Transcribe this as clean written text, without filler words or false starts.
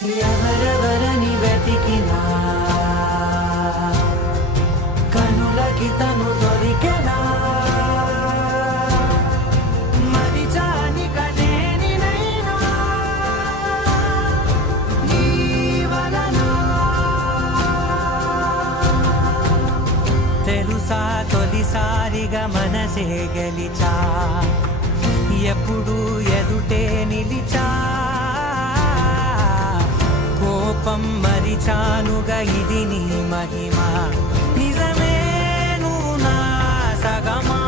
ఎవరెవరని వెతికినా కనులకి తను దొరికెనా మరిచాని కనేనినైనా నీ వలన తెలుసా తొలిసారిగా మనసే గెలిచా ఎప్పుడు ఎదుటే నిలిచా కోపం మరిచానుగా ఇది నీ మహిమ నిజమే నువ్వు నా సగమా